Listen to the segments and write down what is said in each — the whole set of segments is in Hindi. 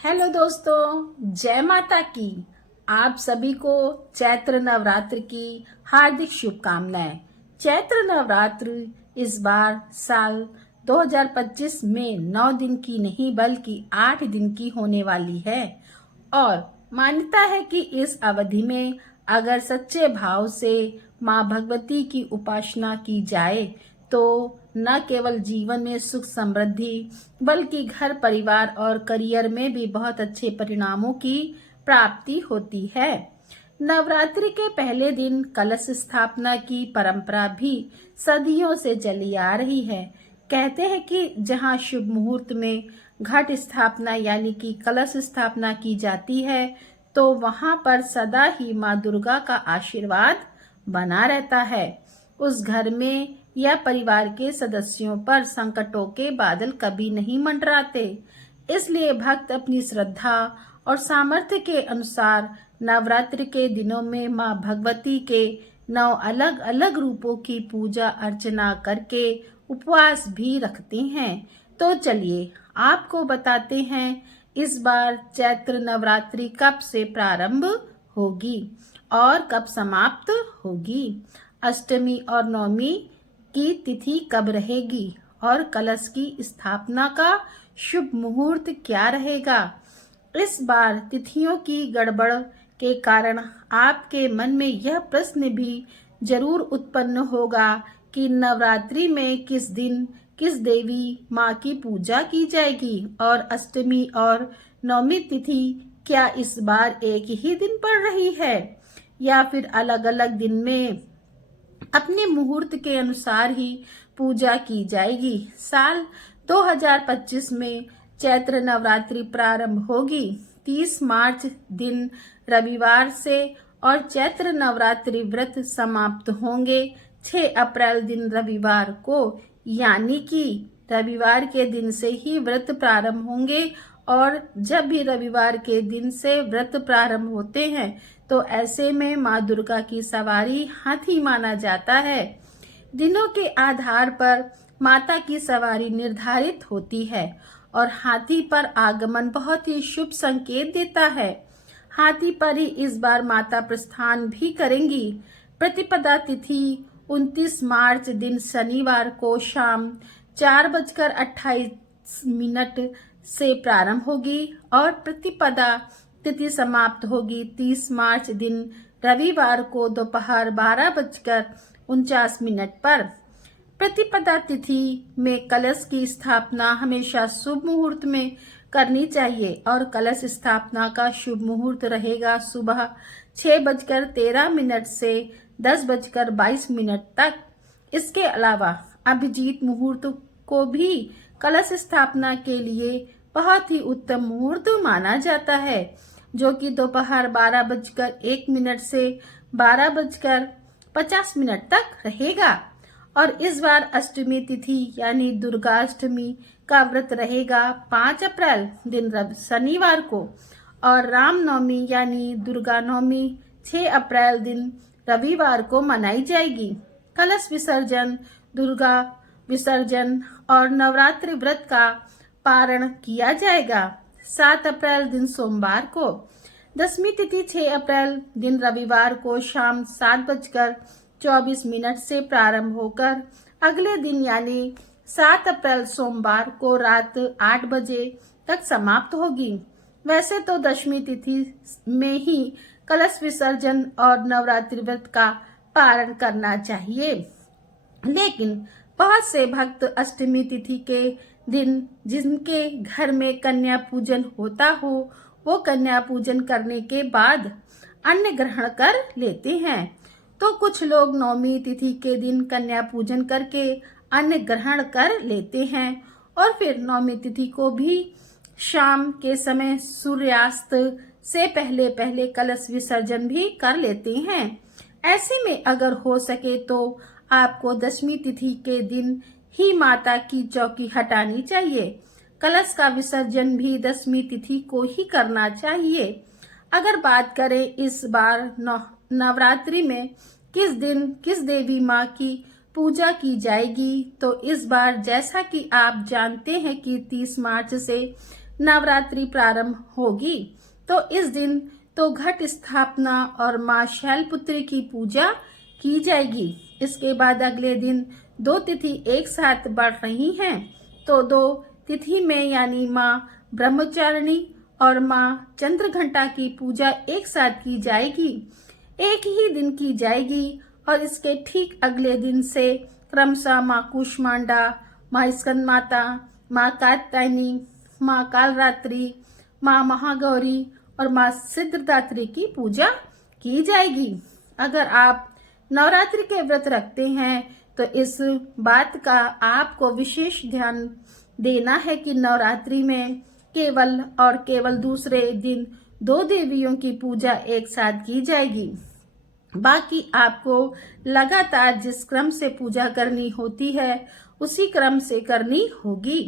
हेलो दोस्तों, जय माता की। आप सभी को चैत्र नवरात्र की हार्दिक शुभकामनाएं। चैत्र नवरात्र इस बार साल 2025 में 9 दिन की नहीं बल्कि 8 दिन की होने वाली है और मान्यता है कि इस अवधि में अगर सच्चे भाव से माँ भगवती की उपासना की जाए तो न केवल जीवन में सुख समृद्धि बल्कि घर परिवार और करियर में भी बहुत अच्छे परिणामों की प्राप्ति होती है। नवरात्रि के पहले दिन कलश स्थापना की परंपरा भी सदियों से चली आ रही है। कहते हैं कि जहां शुभ मुहूर्त में घट स्थापना यानी कि कलश स्थापना की जाती है तो वहां पर सदा ही माँ दुर्गा का आशीर्वाद बना रहता है। उस घर में या परिवार के सदस्यों पर संकटों के बादल कभी नहीं मंडराते। इसलिए भक्त अपनी श्रद्धा और सामर्थ्य के अनुसार नवरात्रि के दिनों में माँ भगवती के 9 अलग अलग रूपों की पूजा अर्चना करके उपवास भी रखते हैं। तो चलिए आपको बताते हैं इस बार चैत्र नवरात्रि कब से प्रारंभ होगी और कब समाप्त होगी। अष्टमी और नवमी की तिथि कब रहेगी और कलश की स्थापना का शुभ मुहूर्त क्या रहेगा। इस बार तिथियों की गड़बड़ के कारण आपके मन में यह प्रश्न भी जरूर उत्पन्न होगा कि नवरात्रि में किस दिन किस देवी माँ की पूजा की जाएगी और अष्टमी और नवमी तिथि क्या इस बार एक ही दिन पड़ रही है या फिर अलग अलग दिन में अपने मुहूर्त के अनुसार ही पूजा की जाएगी। साल 2025 में चैत्र नवरात्रि प्रारंभ होगी 30 मार्च दिन रविवार से और चैत्र नवरात्रि व्रत समाप्त होंगे 6 अप्रैल दिन रविवार को, यानी कि रविवार के दिन से ही व्रत प्रारंभ होंगे। और जब भी रविवार के दिन से व्रत प्रारंभ होते हैं तो ऐसे में माँ दुर्गा की सवारी हाथी माना जाता है। दिनों के आधार पर माता की सवारी निर्धारित होती है और हाथी पर आगमन बहुत ही शुभ संकेत देता है। हाथी पर ही इस बार माता प्रस्थान भी करेंगी। प्रतिपदा तिथि 29 मार्च दिन शनिवार को शाम 4:28 से प्रारंभ होगी और प्रतिपदा तिथि समाप्त होगी 30 मार्च दिन रविवार को दोपहर 12:49 पर। प्रतिपदा तिथि में कलश की स्थापना हमेशा शुभ मुहूर्त में करनी चाहिए और कलश स्थापना का शुभ मुहूर्त रहेगा सुबह 6:13 से 10:22 तक। इसके अलावा अभिजीत मुहूर्त को भी कलश स्थापना के लिए बहुत ही उत्तम मुहूर्त माना जाता है, जो कि दोपहर 12:01 से 12:50 तक रहेगा। और इस बार अष्टमी तिथि यानी दुर्गा अष्टमी का व्रत रहेगा 5 अप्रैल दिन शनिवार को और रामनवमी यानी दुर्गा नवमी 6 अप्रैल दिन रविवार को मनाई जाएगी। कलश विसर्जन, दुर्गा विसर्जन और नवरात्रि व्रत का पारण किया जाएगा 7 अप्रैल दिन सोमवार को। दसवीं तिथि 6 अप्रैल दिन रविवार को शाम 7:24 से प्रारंभ होकर अगले दिन यानी 7 अप्रैल सोमवार को रात 8 बजे तक समाप्त होगी। वैसे तो दशमी तिथि में ही कलश विसर्जन और नवरात्रि व्रत का पारण करना चाहिए, लेकिन बहुत से भक्त अष्टमी तिथि के दिन जिनके घर में कन्या पूजन होता हो वो कन्या पूजन करने के बाद अन्न ग्रहण कर लेते हैं। तो कुछ लोग नवमी तिथि के दिन कन्या पूजन करके अन्न ग्रहण कर लेते हैं और फिर नवमी तिथि को भी शाम के समय सूर्यास्त से पहले पहले कलश विसर्जन भी कर लेते हैं। ऐसे में अगर हो सके तो आपको दशमी तिथि के दिन ही माता की चौकी हटानी चाहिए। कलश का विसर्जन भी दशमी तिथि को ही करना चाहिए। अगर बात करें इस बार नवरात्रि में किस दिन किस देवी माँ की पूजा की जाएगी, तो इस बार जैसा कि आप जानते हैं कि 30 मार्च से नवरात्रि प्रारंभ होगी। तो इस दिन तो घट स्थापना और माँ शैलपुत्री की पूजा की जाएगी। इसके बाद अगले दिन दो तिथि एक साथ बढ़ रही हैं, तो दो तिथि में यानी माँ ब्रह्मचारिणी और माँ चंद्रघंटा की पूजा एक साथ की जाएगी, एक ही दिन की जाएगी। और इसके ठीक अगले दिन से क्रमशः माँ कूष्मांडा, माँ स्कंद माता, माँ कात्यायनी, माँ कालरात्रि, माँ महागौरी और माँ सिद्धिदात्री की पूजा की जाएगी। अगर आप नवरात्रि के व्रत रखते हैं तो इस बात का आपको विशेष ध्यान देना है कि नवरात्रि में केवल और केवल दूसरे दिन दो देवियों की पूजा एक साथ की जाएगी। बाकी आपको लगातार जिस क्रम से पूजा करनी होती है उसी क्रम से करनी होगी।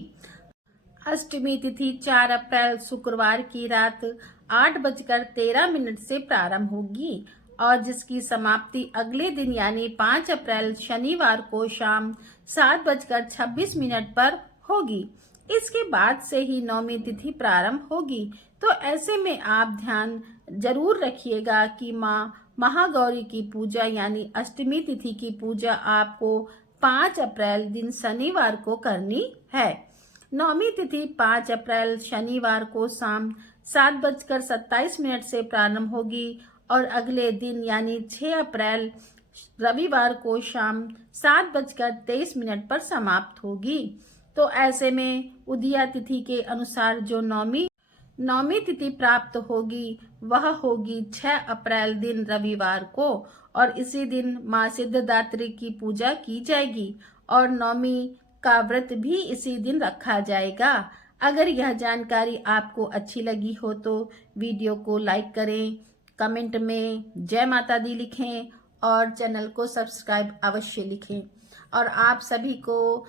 अष्टमी तिथि 4 अप्रैल शुक्रवार की रात 8:13 से प्रारंभ होगी और जिसकी समाप्ति अगले दिन यानी 5 अप्रैल शनिवार को शाम 7:26 पर होगी। इसके बाद से ही नौमी तिथि प्रारंभ होगी। तो ऐसे में आप ध्यान जरूर रखिएगा कि माँ महागौरी की पूजा यानी अष्टमी तिथि की पूजा आपको 5 अप्रैल दिन शनिवार को करनी है। नौमी तिथि 5 अप्रैल शनिवार को शाम 7:27 से प्रारंभ होगी और अगले दिन यानी 6 अप्रैल रविवार को शाम 7:23 पर समाप्त होगी। तो ऐसे में उदया तिथि के अनुसार जो नौमी तिथि प्राप्त होगी वह होगी 6 अप्रैल दिन रविवार को और इसी दिन माँ सिद्धिदात्री की पूजा की जाएगी और नौमी का व्रत भी इसी दिन रखा जाएगा। अगर यह जानकारी आपको अच्छी लगी हो तो वीडियो को लाइक करें, कमेंट में जय माता दी लिखें और चैनल को सब्सक्राइब अवश्य लिखें। और आप सभी को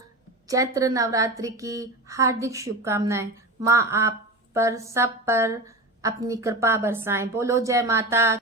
चैत्र नवरात्रि की हार्दिक शुभकामनाएं। माँ आप पर सब पर अपनी कृपा बरसाएं। बोलो जय माता।